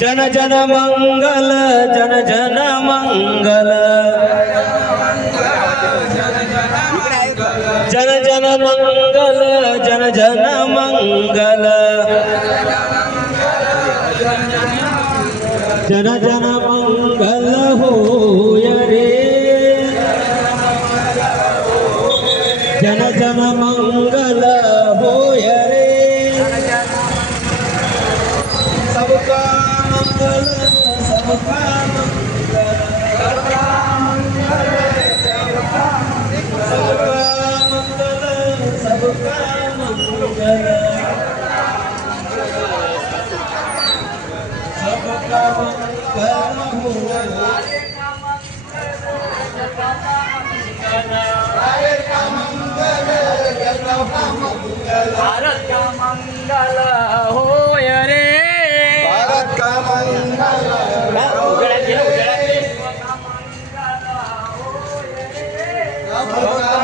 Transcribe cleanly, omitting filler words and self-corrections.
जन जन मंगल जन जन मंगल जन जन मंगल जन जन मंगल जन जन मंगल होय रे जन जन मंगल होय रे सबका मंगल सबका मंगल सबका मंगल सबका मंगल सबका मंगल भारत का मंगल होय रे भारत का मंगल उजळा